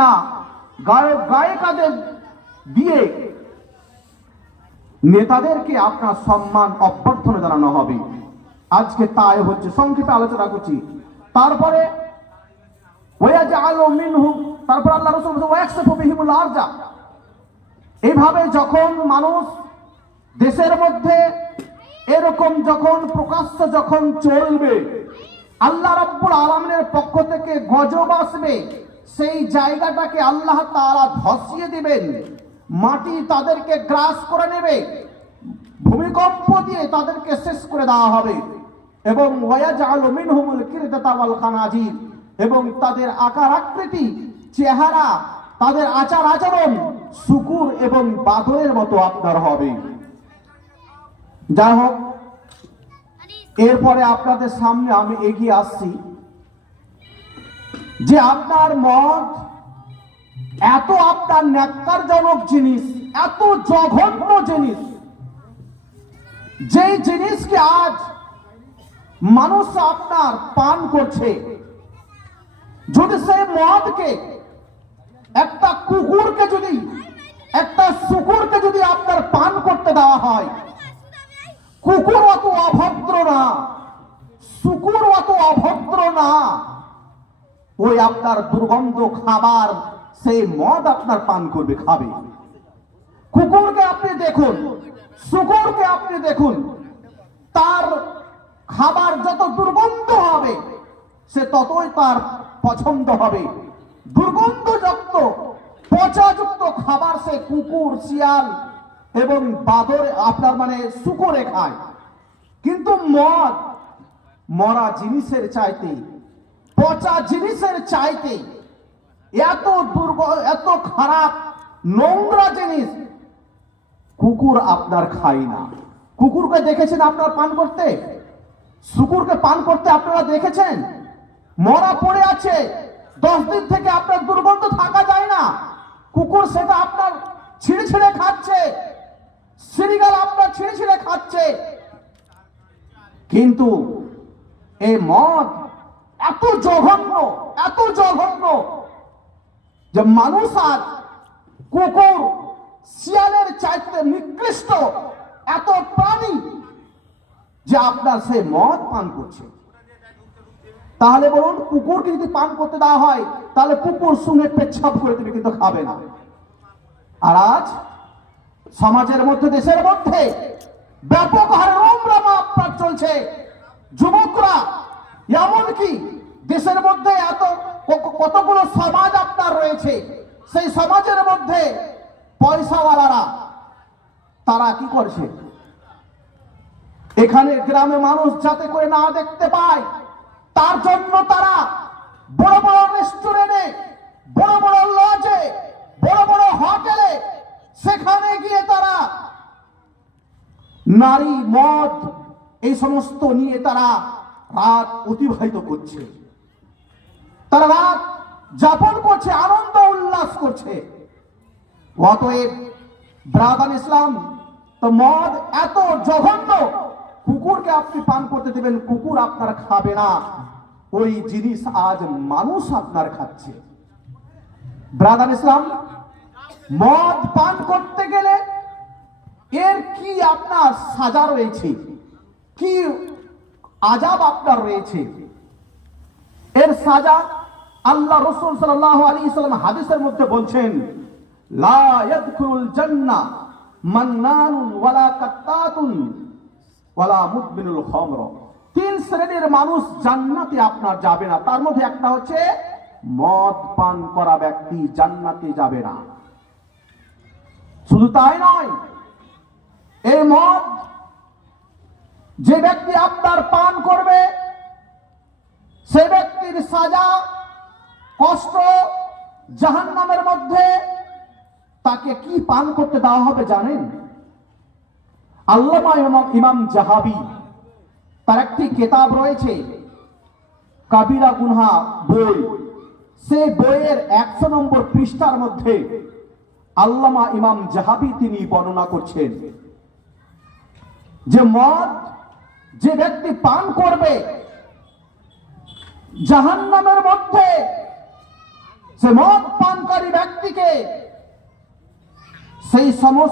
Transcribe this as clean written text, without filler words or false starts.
না গায়ক গায়িকাদের দিয়ে নেতাদেরকে আপনার সম্মান অভ্যর্থনা জানানো হবে। আজকে তাই হচ্ছে, সংক্ষেপে আলোচনা করছি। তারপরে তারপর আল্লাহ রাসূল এইভাবে যখন মানুষ দেশের মধ্যে এরকম যখন প্রকাশ্য যখন চলবে, আল্লাহ রাব্বুল আলামিনের পক্ষ থেকে গজব আসবে, সেই জায়গাটাকে আল্লাহ তাআলা ধসিয়ে দিবেন, মাটি তাদেরকে গ্রাস করে নেবে, ভূমিকম্প দিয়ে তাদেরকে শেষ করে দেওয়া হবে। এবং ওয়ায়াজআলু মিনহুমুল কিরদাতা ওয়াল খানাজির, এবং তাদের আকার আকৃতি, চেহারা, তাদের আচার আচরণ শূকর এবং বাদরের মতো আপনার হবে। যাই হোক, এরপরে আপনাদের সামনে আমি এগিয়ে আসছি যে আপনার মদ এত আপনার ন্যাক্কারজনক জিনিস, এত জঘন্য জিনিস, যে জিনিসকে আজ মানুষ আপনার পান করছে। যদি সেই মদকে একটা কুকুরকে, যদি একটা শূকরকে যদি আপনার পান করতে দেওয়া হয়, কুকুর অত অভদ্র না, শূকর অত অভদ্র না, ওই আপনার দুর্গন্ধ খাবার সেই মদ আপনার পান করবে, খাবে। কুকুরকে আপনি দেখুন, শূকরকে আপনি দেখুন, তার খাবার যত দুর্গন্ধ হবে সে ততই তার পছন্দ হবে। দুর্গন্ধযুক্ত পচাযুক্ত খাবার সে কুকুর, শিয়াল এবং বাদর আপনার শূকরে খায়। কিন্তু মদ মরা জিনিসের চাইতে, পচা জিনিসের চাইতে এত খারাপ নোংরা জিনিস কুকুর আপনার খায় না। কুকুরকে দেখেছেন আপনার পান করতে? শূকরকে পান করতে আপনারা দেখেছেন? মরা পড়ে আছে, 10 দিন থেকে আপনার দুর্গন্ধ থাকা যায় না। কুকুর সেটা আপনার ছিঁড়ে ছিঁড়ে খাচ্ছে, সিরিগাল আপনার ছিঁড়ে ছিঁড়ে খাচ্ছে। কিন্তু এই মদ এত জঘন্য, এত জঘন্য যে মানুষ আজ কুকুর শিয়ালের চাইতে নিকৃষ্ট এত প্রাণী যে আপনার সে মদ পান করছে। তাহলে বলুন, কুকুরকে যদি পান করতে দেওয়া হয় তাহলে কুকুর শুনে পেচ্ছাপ করে দেবে, কিন্তু খাবে না। আর আজ সমাজের মধ্যে, দেশের মধ্যে ব্যাপক হারে নোংরামা আপনার চলছে। যুবকরা, এমনকি দেশের মধ্যে কতগুলো সমাজ আপনার রয়েছে, সেই সমাজের মধ্যে পয়সাওয়ালারা তারা কি করছে, এখানে গ্রামে মানুষ যাতে করে না দেখতে পায় তার জন্য তারা বড় বড় রেস্টুরেন্টে, বড় বড় লজে, বড় বড় হোটেলে, সেখানে গিয়ে তারা নারী, মদ এই সমস্ত নিয়ে তারা রাত অতিবাহিত করছে, তারা রাত যাপন করছে, আনন্দ উল্লাস করছে। অতএব ব্রাদার ইসলাম, তো মদ এত জঘন্য, কুকুরকে আপনি পান করতে দেবেন, কুকুর আপনার খাবে না। ওই জিনিস আজ মানুষ আপনার খাচ্ছে। ব্রাদার ইসলাম, মদ পান করতে গেলে এর কি আপনার সাজা রয়েছে, কি আযাব আপনার রয়েছে। এর সাজা আল্লাহ রাসূল সাল্লাল্লাহু আলাইহি ওয়াসাল্লাম হাদিসের মধ্যে বলছেন, লা ইয়াদখুলুল জান্নাহ মান্নানুন ওয়ালা কাত্তাতুন ওয়ালা মুদমিনুল খামর। 3 শ্রেণীর মানুষ জান্নাতে আপনার যাবে না। তার মধ্যে একটা হচ্ছে মদ পান করা ব্যক্তি জান্নাতে যাবে না। শুধু তাই নয়, এই মদ যে ব্যক্তি আপনার পান করবে সে ব্যক্তির সাজা, কষ্ট জাহান্নামের মধ্যে। তাকে কি পান করতে দেওয়া হবে জানেন? আল্লামা ইমাম জাহাবি, তার একটি কিতাব রয়েছে কাবিরা গুনহা বই, সেই বইয়ের 100 নম্বর পৃষ্ঠার মধ্যে আল্লামা ইমাম জাহাবি তিনি বর্ণনা করছেন যে মদ যে ব্যক্তি পান করবে জাহান্নামের মধ্যে সে মদ পানকারী ব্যক্তিকে সেই সমস্ত